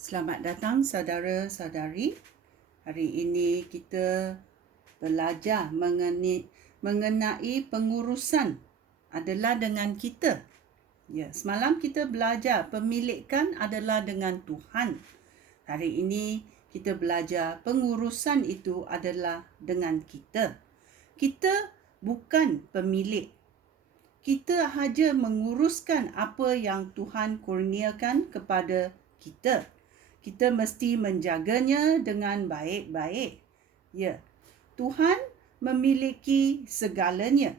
Selamat datang saudara-saudari. Hari ini kita belajar mengenai pengurusan adalah dengan kita. Ya, semalam kita belajar pemilikan adalah dengan Tuhan. Hari ini kita belajar pengurusan itu adalah dengan kita. Kita bukan pemilik. Kita hanya menguruskan apa yang Tuhan kurniakan kepada kita. Kita mesti menjaganya dengan baik-baik. Ya, Tuhan memiliki segalanya.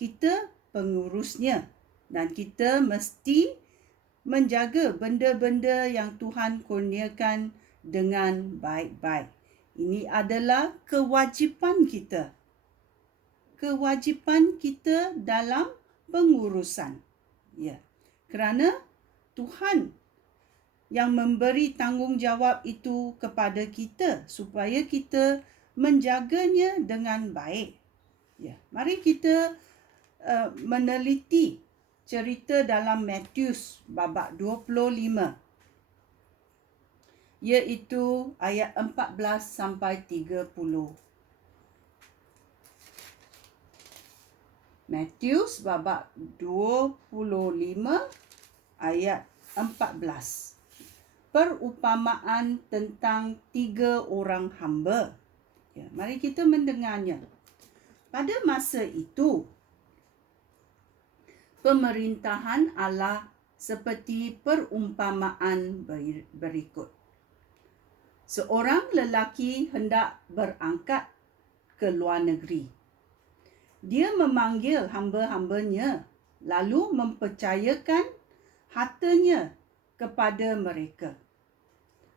Kita pengurusnya dan kita mesti menjaga benda-benda yang Tuhan kurniakan dengan baik-baik. Ini adalah kewajipan kita. Kewajipan kita dalam pengurusan. Ya, kerana Tuhan yang memberi tanggungjawab itu kepada kita supaya kita menjaganya dengan baik. Ya, mari kita meneliti cerita dalam Matius babak 25, iaitu ayat 14 sampai 30. Matius babak 25 ayat 14. Perumpamaan tentang 3 orang hamba. Ya, mari kita mendengarnya. Pada masa itu, pemerintahan Allah seperti perumpamaan berikut. Seorang lelaki hendak berangkat ke luar negeri. Dia memanggil hamba-hambanya, lalu mempercayakan hartanya kepada mereka.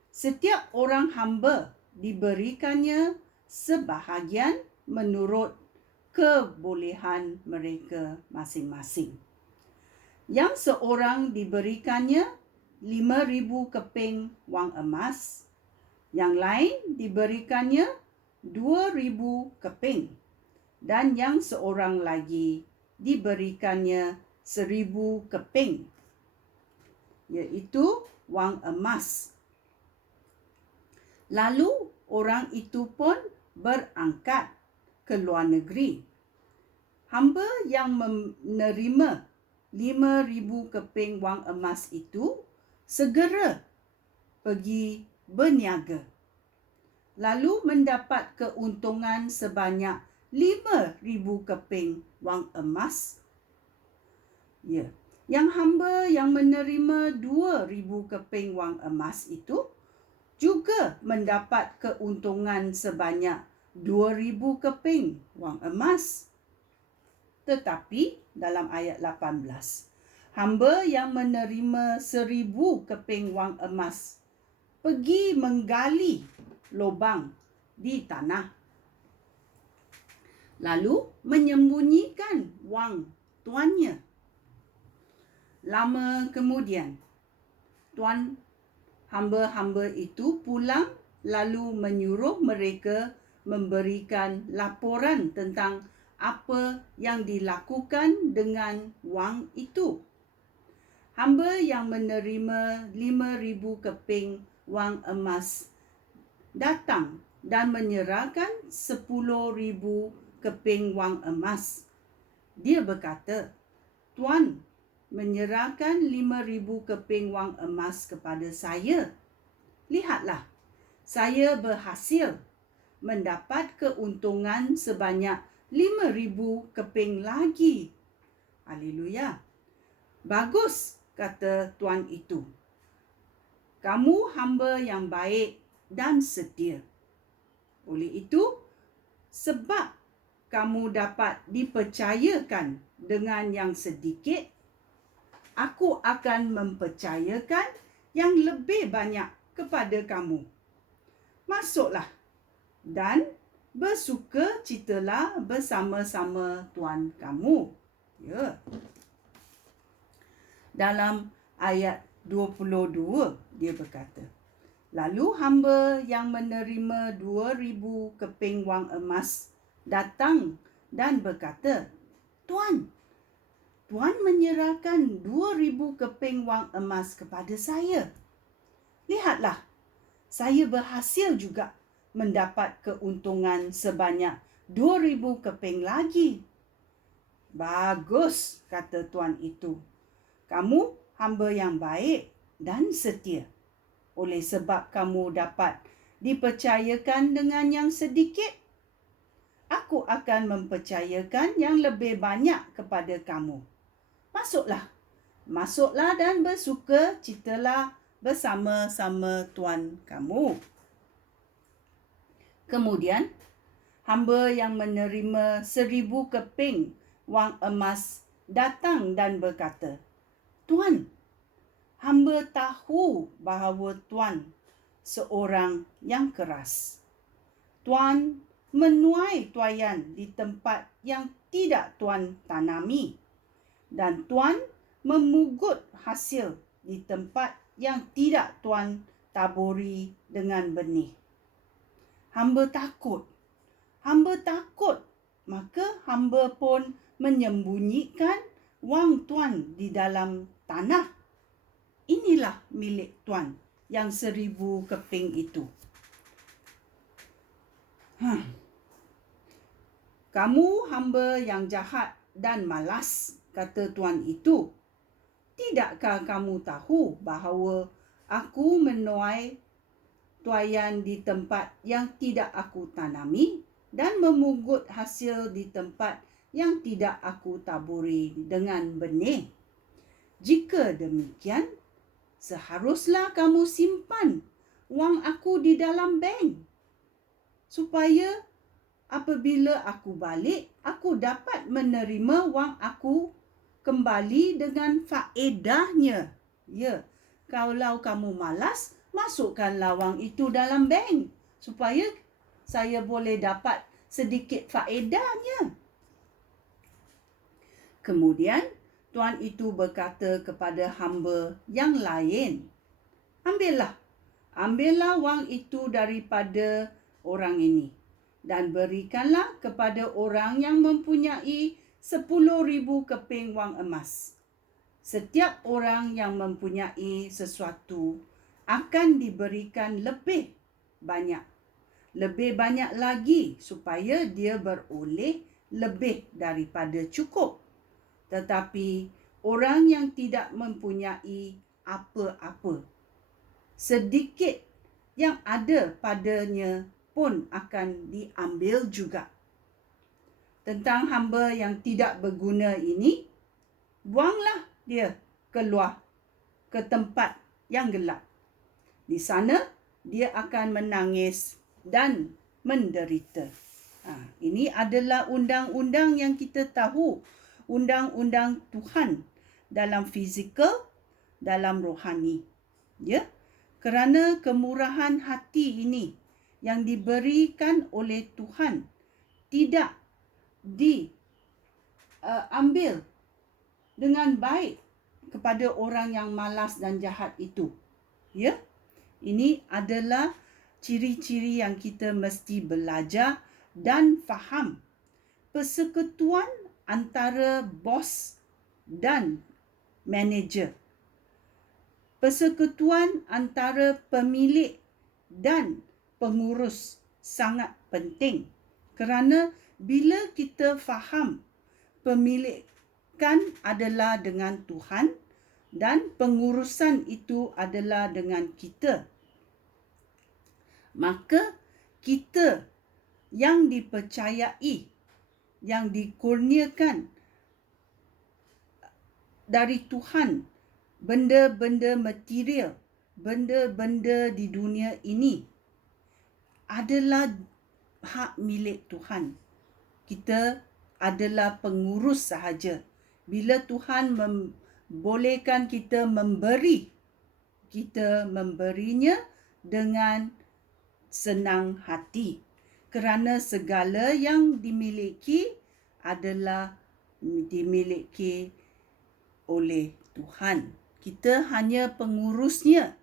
Setiap orang hamba diberikannya sebahagian menurut kebolehan mereka masing-masing. Yang seorang diberikannya 5,000 keping wang emas, yang lain diberikannya 2,000 keping, dan yang seorang lagi diberikannya 1,000 keping, iaitu wang emas. Lalu orang itu pun berangkat ke luar negeri. Hamba yang menerima 5,000 keping wang emas itu segera pergi berniaga, lalu mendapat keuntungan sebanyak 5,000 keping wang emas. Ya, yang hamba yang menerima 2,000 keping wang emas itu juga mendapat keuntungan sebanyak 2,000 keping wang emas. Tetapi dalam ayat 18, hamba yang menerima 1,000 keping wang emas pergi menggali lubang di tanah, lalu menyembunyikan wang tuannya. Lama kemudian, tuan hamba-hamba itu pulang lalu menyuruh mereka memberikan laporan tentang apa yang dilakukan dengan wang itu. Hamba yang menerima 5,000 keping wang emas datang dan menyerahkan 10,000 keping wang emas. Dia berkata, "Tuan menyerahkan 5,000 keping wang emas kepada saya. Lihatlah, saya berhasil mendapat keuntungan sebanyak 5,000 keping lagi." Haleluya. "Bagus," kata tuan itu. "Kamu hamba yang baik dan setia. Oleh itu, sebab kamu dapat dipercayakan dengan yang sedikit, aku akan mempercayakan yang lebih banyak kepada kamu. Masuklah dan bersukacitalah bersama-sama tuan kamu." Ya. Dalam ayat 22 dia berkata, lalu hamba yang menerima 2,000 keping wang emas datang dan berkata, "Tuan, Tuan menyerahkan 2,000 keping wang emas kepada saya. Lihatlah, saya berhasil juga mendapat keuntungan sebanyak 2,000 keping lagi. Bagus, kata tuan itu. Kamu hamba yang baik dan setia. Oleh sebab kamu dapat dipercayakan dengan yang sedikit, aku akan mempercayakan yang lebih banyak kepada kamu. Masuklah dan bersuka citalah bersama-sama tuan kamu. Kemudian, hamba yang menerima 1,000 keping wang emas datang dan berkata, Tuan, hamba tahu bahawa tuan seorang yang keras. Tuan menuai tuaian di tempat yang tidak tuan tanami, dan tuan memugut hasil di tempat yang tidak tuan taburi dengan benih. Hamba takut, maka hamba pun menyembunyikan wang tuan di dalam tanah. Inilah milik tuan yang 1,000 keping itu. Kamu hamba yang jahat dan malas, kata tuan itu. Tidakkah kamu tahu bahawa aku menuai tuaian di tempat yang tidak aku tanami dan memugut hasil di tempat yang tidak aku taburi dengan benih? Jika demikian, seharuslah kamu simpan wang aku di dalam bank, supaya apabila aku balik, aku dapat menerima wang aku kembali dengan faedahnya. Ya, kalau kamu malas, masukkanlah wang itu dalam bank, supaya saya boleh dapat sedikit faedahnya. Kemudian, tuan itu berkata kepada hamba yang lain, Ambillah wang itu daripada orang ini dan berikanlah kepada orang yang mempunyai 10,000 keping wang emas. Setiap orang yang mempunyai sesuatu akan diberikan lebih banyak lagi supaya dia beroleh lebih daripada cukup. Tetapi orang yang tidak mempunyai apa-apa, sedikit yang ada padanya pun akan diambil juga. Tentang hamba yang tidak berguna ini, buanglah dia keluar ke tempat yang gelap. Di sana dia akan menangis dan menderita. Ini adalah undang-undang yang kita tahu, undang-undang Tuhan dalam fizikal, dalam rohani. Ya, kerana kemurahan hati ini yang diberikan oleh Tuhan tidak diambil dengan baik kepada orang yang malas dan jahat itu. Ya, ini adalah ciri-ciri yang kita mesti belajar dan faham. Persekutuan antara bos dan manager. Persekutuan antara pemilik dan pengurus sangat penting. Kerana bila kita faham pemilikan adalah dengan Tuhan dan pengurusan itu adalah dengan kita, maka kita yang dipercayai, yang dikurniakan dari Tuhan, benda-benda material, benda-benda di dunia ini adalah hak milik Tuhan. Kita adalah pengurus sahaja. Bila Tuhan membolehkan kita memberi, kita memberinya dengan senang hati. Kerana segala yang dimiliki adalah dimiliki oleh Tuhan. Kita hanya pengurusnya.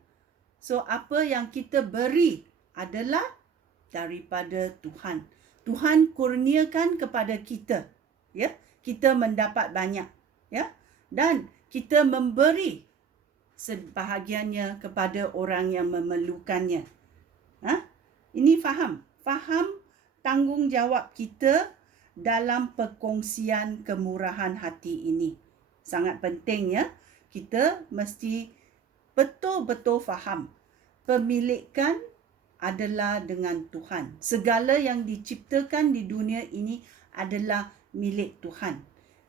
So, apa yang kita beri adalah daripada Tuhan. Tuhan kurniakan kepada kita, ya. Kita mendapat banyak, ya. Dan kita memberi sebahagiannya kepada orang yang memerlukannya. Ini faham tanggungjawab kita dalam perkongsian kemurahan hati ini. Sangat penting ya. Kita mesti betul-betul faham pemilikan adalah dengan Tuhan. Segala yang diciptakan di dunia ini adalah milik Tuhan.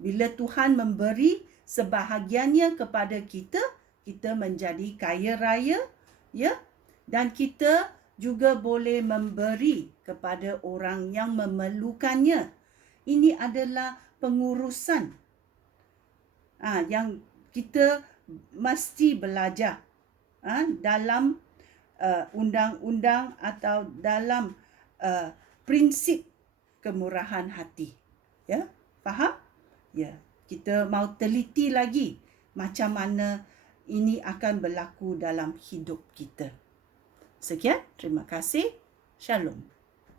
Bila Tuhan memberi sebahagiannya kepada kita, kita menjadi kaya raya, ya. Dan kita juga boleh memberi kepada orang yang memerlukannya. Ini adalah pengurusan yang kita mesti belajar dalam undang-undang atau dalam prinsip kemurahan hati. Ya, faham? Ya, kita mau teliti lagi macam mana ini akan berlaku dalam hidup kita. Sekian, terima kasih. Shalom.